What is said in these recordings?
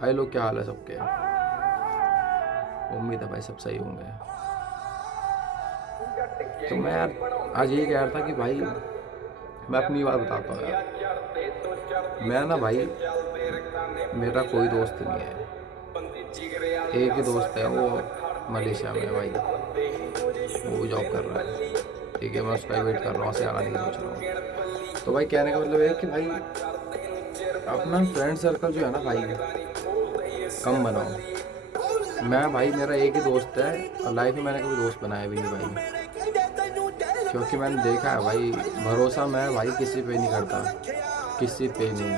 भाई लोग क्या हाल है सबके? उम्मीद है भाई सब सही होंगे। तो मैं यार आज यही कह रहा था कि भाई मैं अपनी बात बताता हूँ यार। मैं ना भाई, मेरा कोई दोस्त नहीं है। एक ही दोस्त है, वो मलेशिया में है भाई। वो जॉब कर रहा है। ठीक है, मैं उसका ही वेट कर रहा हूँ, से आने की सोच रहा हूँ। तो भाई कहने का मतलब है कि भाई अपना फ्रेंड सर्कल जो है ना भाई, कम बनाओ। मैं भाई, मेरा एक ही दोस्त है और लाइफ में मैंने कभी दोस्त बनाया भी नहीं भाई। क्योंकि मैंने देखा है भाई, भरोसा मैं भाई किसी पे नहीं करता, किसी पे नहीं।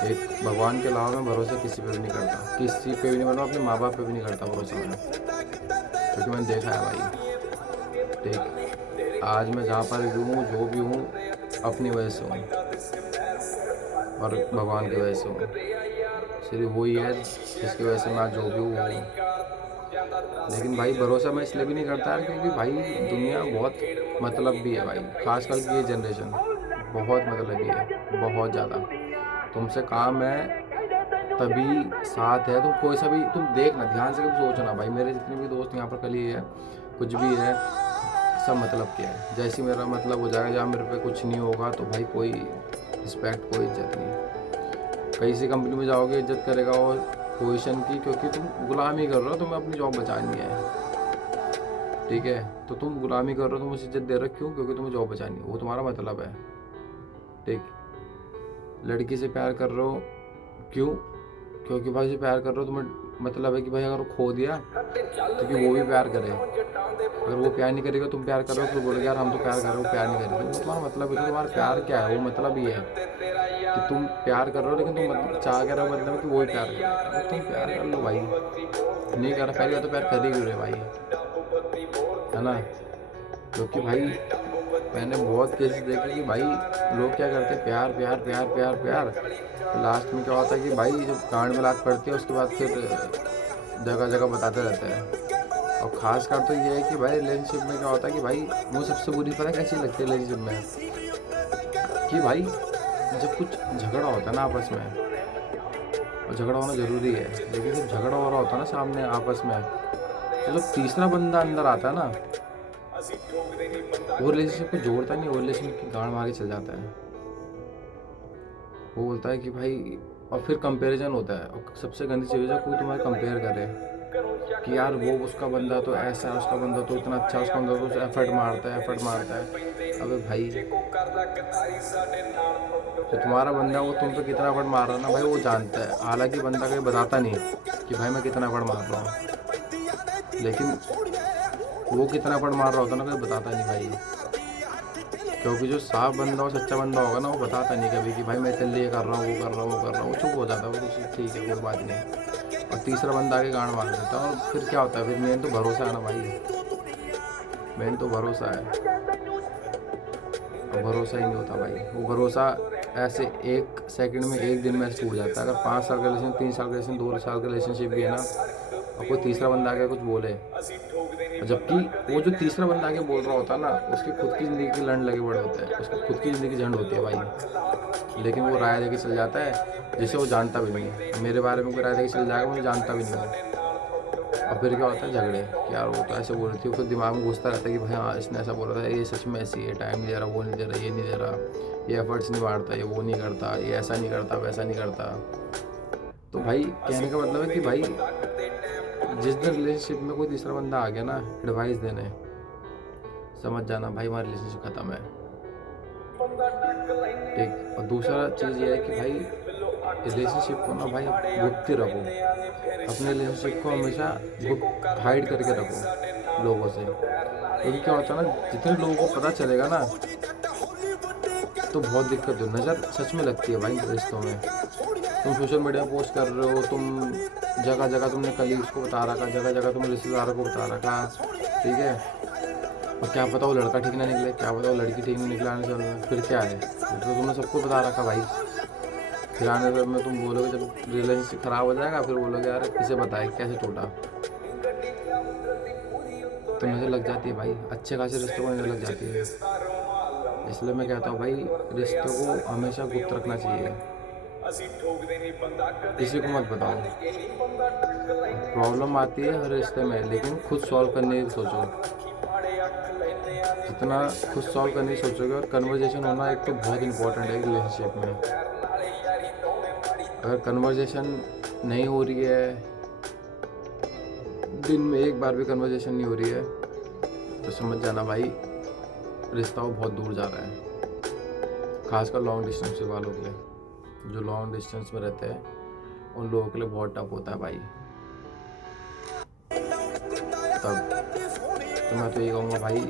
एक भगवान के अलावा मैं भरोसा किसी पे भी नहीं करता, किसी पे भी नहीं, मतलब अपने माँ बाप पे भी नहीं करता भरोसा मैं। क्योंकि मैंने देखा है भाई। देख, आज मैं जहाँ पर भी हूँ, जो भी हूँ, अपनी वजह से हूँ और भगवान की वजह से हूँ। सिर्फ वही है जिसकी वजह से मैं आज जो भी हूँ वो हूँ। लेकिन भाई भरोसा मैं इसलिए भी नहीं करता यार, क्योंकि भाई दुनिया बहुत मतलब भी है भाई। खासकर की ये जनरेशन बहुत मतलबी है, बहुत ज़्यादा। तुमसे काम है तभी साथ है। तुम कोई सा भी तुम देखना, ध्यान से कभी सोचना भाई, मेरे जितने भी दोस्त यहाँ पर कली है, कुछ भी है, सब मतलब के है। जैसे मेरा मतलब हो जाएगा, जहाँ मेरे पे कुछ नहीं होगा तो भाई कोई रिस्पेक्ट, कोई इज्जत नहीं। कहीं सी कंपनी में जाओगे, इज्जत करेगा और पोजीशन की, क्योंकि तुम गुलामी कर रहे हो, तुम्हें अपनी जॉब बचानी है। ठीक है, तो तुम गुलामी कर रहे हो, तुम उसे इज्जत दे रहे हो, क्यों? क्योंकि तुम्हें जॉब बचानी है, वो तुम्हारा मतलब है। ठीक, लड़की से प्यार कर रहे हो, क्यों? क्योंकि भाई से प्यार कर रहे हो, तुम्हें मतलब है कि भाई अगर वो खो दिया तो कि वो भी प्यार करे। अगर वो प्यार नहीं करेगा, तुम प्यार कर रहे हो, तो बोलोगे यार हम तो प्यार कर रहे हो, वो प्यार नहीं करेगा। वो तुम्हारा मतलब है। तो तुम्हारा प्यार क्या है? वो मतलब ये है कि तुम प्यार कर रहे हो, लेकिन तुम चाह कर रहे हो, मतलब कि वो ही प्यार करेगा। तुम प्यार कर लो भाई, नहीं कर पहले बात तो प्यार कर ही क्यों रहे भाई, है ना? क्योंकि भाई मैंने बहुत केसेस देखे कि भाई लोग क्या करते हैं, प्यार प्यार प्यार प्यार प्यार, तो लास्ट में क्या होता है कि भाई जब कांड में लात पड़ती है, उसके बाद फिर जगह जगह बताते रहते हैं। और ख़ास कर तो ये है कि भाई रिलेशनशिप में क्या होता है कि भाई वो सबसे बुरी पता कैसी लगती है रिलेशनशिप में, कि भाई जब कुछ झगड़ा होता है ना आपस में, और झगड़ा होना ज़रूरी है, लेकिन जब झगड़ा हो रहा होता है ना सामने आपस में, तो जब तीसरा बंदा अंदर आता है ना, वो रिलेशनशिप को जोड़ता नहीं, वो रिलेशनशिप की गांड मार के चल जाता है। वो बोलता है कि भाई, और फिर कंपैरिजन होता है। और सबसे गंदी चीज़ है, कोई तुम्हारे कंपेयर करे कि यार वो उसका बंदा तो ऐसा है, उसका बंदा तो इतना अच्छा, उसका बंदा तो एफर्ट मारता है, एफर्ट मारता है। अबे भाई, जो तुम्हारा बंदा है वो तुम पे कितना एफर्ट मार रहा है ना भाई, वो जानता है। हालांकि बंदा कभी बताता नहीं कि भाई मैं कितना एफर्ट मार रहा हूँ, लेकिन वो कितना एफर्ट मार रहा होता है ना, कभी बताता नहीं भाई। क्योंकि जो साफ बंदा और सच्चा बंदा होगा ना, वो बताता नहीं कभी कि भाई मैं तेरे लिए कर रहा हूँ, वो कर रहा हूँ, वो कर रहा हूँ। वो चुप हो जाता है, वो तो ठीक है, कोई बात नहीं। और तीसरा बंदा आके गांड मार देता है, और फिर क्या होता है? फिर मेन तो भरोसा है ना भाई, मेन तो भरोसा है। और भरोसा ही नहीं होता भाई। वो भरोसा ऐसे एक सेकंड में, एक दिन में टूट जाता है। अगर 5 साल का रिलेशन, 3 साल का रिलेशन, 2 साल का रिलेशनशिप भी है ना, और कोई तीसरा बंदा आके कुछ बोले, और जबकि वो जो तीसरा बंदा आके बोल रहा होता है ना, उसकी खुद की ज़िंदगी के लंड लगे पड़े होते हैं, उसकी खुद की ज़िंदगी झंड होती है भाई। लेकिन वो राय देके चल जाता है जिसे वो जानता भी नहीं है। मेरे बारे में कोई राय देके चल जाएगा, मुझे जानता भी नहीं है। और फिर क्या होता है? झगड़े कि यार वो तो ऐसे बोल रही थी। फिर दिमाग में घुसता रहता है कि भाई हाँ, इसने ऐसा बोला था, ये सच में ऐसी है, टाइम नहीं दे रहा, वो नहीं दे रहा, ये नहीं दे रहा, ये एफर्ट्स नहीं मारता, ये वो नहीं करता, ये ऐसा नहीं करता, वैसा नहीं करता। तो भाई कहने का मतलब है कि भाई जिस दिन रिलेशनशिप में कोई तीसरा बंदा आ गया ना एडवाइस देने, समझ जाना भाई हमारा रिलेशनशिप ख़त्म है। ठीक, और दूसरा चीज़ ये है कि भाई रिलेशनशिप को ना भाई गुप्त रखो। अपने रिलेशनशिप को हमेशा गुप्त हाइड करके रखो लोगों से। क्योंकि क्या होता है ना, जितने लोगों को पता चलेगा ना, तो बहुत दिक्कत हो, नज़र सच में लगती है भाई रिश्तों में। तुम सोशल मीडिया में पोस्ट कर रहे हो, तुम जगह जगह तुमने कलीग्स को बता रखा, जगह जगह तुमने रिश्तेदारों को बता रखा, ठीक है, और क्या पता वो लड़का ठीक ना निकले, क्या पता वो लड़की ठीक नहीं निकलाने से, फिर क्या है? फिर तो तुमने सबको बता रखा भाई। फिर आने में तुम बोलोगे, जब रिलेशनशिप ख़राब हो जाएगा, फिर बोलोगे यार किसे बताए, कैसे टूटा। तो नज़र लग जाती है भाई, अच्छे खासे रिश्तों को नज़र लग जाती है। इसलिए मैं कहता हूँ भाई, रिश्तों को हमेशा गुप्त रखना चाहिए। किसी को मत बताओ। प्रॉब्लम आती है हर रिश्ते में, लेकिन खुद सॉल्व करने की सोचो। जितना खुद सॉल्व करने की सोचोगे, और कन्वर्जेशन होना एक तो बहुत इंपॉर्टेंट है रिलेशनशिप में। अगर कन्वर्जेशन नहीं हो रही है, दिन में एक बार भी कन्वर्जेशन नहीं हो रही है, तो समझ जाना भाई रिश्ता वो बहुत दूर जा रहा है। खासकर लॉन्ग डिस्टेंस वालों के लिए, जो लॉन्ग डिस्टेंस में रहते हैं, उन लोगों के लिए बहुत टफ होता है भाई। तब तो मैं तो ये कहूँगा भाई,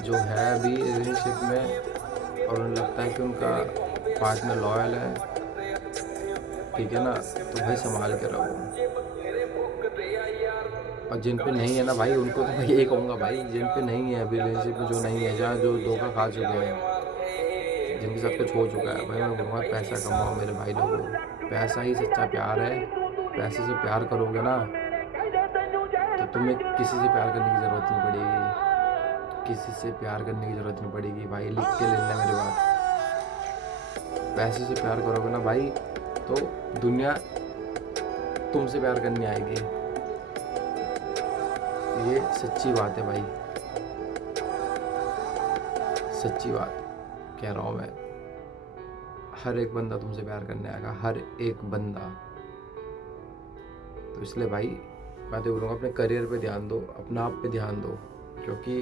जो है अभी रिलेशनशिप में और उन्हें लगता है कि उनका पार्टनर लॉयल है, ठीक है ना, तो भाई संभाल के रहो। और जिन पे नहीं है ना भाई, उनको तो मैं ये कहूँगा भाई, जिन पे नहीं है अभी रिलेशनशिप में, जो नहीं है, जहाँ जो धोखा खा चुके हैं, जिनके साथ कुछ हो चुका है, भाई मैं बोलूँगा पैसा कमाओ मेरे भाई लोगों। पैसा ही सच्चा प्यार है। पैसे से प्यार करोगे ना, तो तुम्हें किसी से प्यार करने की ज़रूरत नहीं पड़ेगी। किसी से प्यार करने की ज़रूरत नहीं पड़ेगी भाई, लिख के ले लेना मेरी बात। पैसे से प्यार करोगे ना भाई, तो दुनिया तुमसे प्यार करने आएगी। ये सच्ची बात है भाई, सच्ची बात कह रहा हूँ मैं। हर एक बंदा तुमसे प्यार करने आएगा, हर एक बंदा। तो इसलिए भाई मैं तो बोलूँगा, अपने करियर पे ध्यान दो, अपने आप पे ध्यान दो, क्योंकि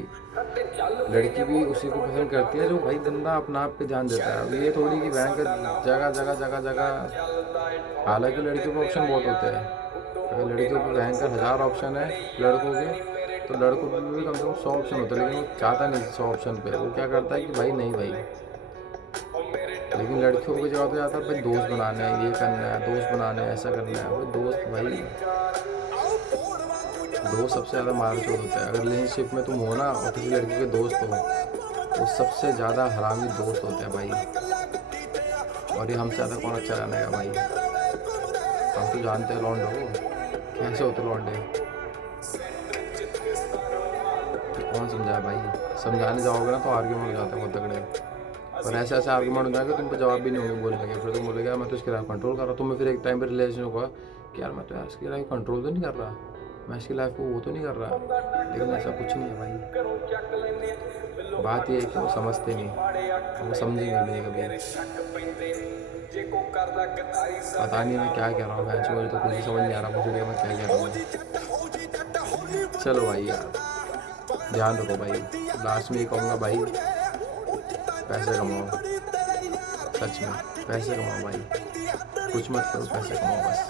लड़की भी उसी को पसंद करती है जो भाई बंदा अपने आप पे ध्यान देता है। अब ये थोड़ी कि भयंकर जगह जगह जगह जगह, हालांकि लड़कियों के ऑप्शन बहुत होते हैं। अगर लड़कियों को भयंकर 1000 ऑप्शन है लड़कों के, तो लड़कों पे भी कम से कम 100 ऑप्शन होता है, लेकिन वो चाहता नहीं 100 ऑप्शन पे। वो क्या करता है कि भाई नहीं भाई, लेकिन लड़कियों को जवाब जाता है भाई दोस्त बनाने हैं, ये करना है, दोस्त बनाने हैं, ऐसा करना है। वो दोस्त भाई, दोस्त सबसे ज़्यादा मारचोद होता है। अगर रिलेशनशिप में तुम हो ना और किसी लड़की के दोस्त हो, वो सबसे ज़्यादा हरामी दोस्त होते हैं भाई। और ये हमसे ज़्यादा कौन अच्छा जानेगा भाई। हम तो जानते हैं लौंडे को कैसे होते लौंडे, तो कौन समझाए भाई। समझाने जाओगे ना तो आर्ग्यूमेंट हो जाते हैं बहुत तगड़े। और ऐसे ऐसे आर्ग्यूमेंट हो जाएगा, तुम पे जवाब भी नहीं होंगे बोलने लगे। फिर तुम बोलेगा मैं तो इसकी लाइफ कंट्रोल कर रहा हूँ। तुम्हें फिर एक टाइम पर रिलेशन होगा कि यार मैं तो यार इसकी लाइफ कंट्रोल तो नहीं कर रहा, मैं इसकी लाइफ को वो तो नहीं कर रहा। लेकिन ऐसा कुछ नहीं है भाई। बात ये है कि वो समझते नहीं, वो समझेंगे भी नहीं कभी। पता नहीं मैं क्या कह रहा हूँ, मुझे तो कुछ ही समझ नहीं आ रहा मुझे मैं क्या कह रहा हूँ। चलो भाई यार, ध्यान रखो भाई। लास्ट में ये कहूँगा भाई, पैसे कमाओ, सच में पैसे कमाओ भाई। कुछ मत करो, पैसे कमाओ बस।